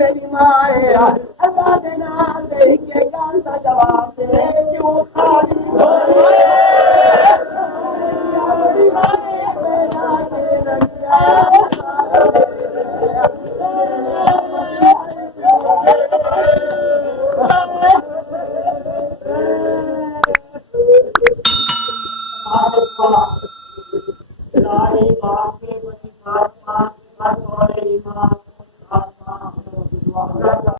मेरी माए अल्लाह के नाम दे के गाल का जवाब दे क्यों खाली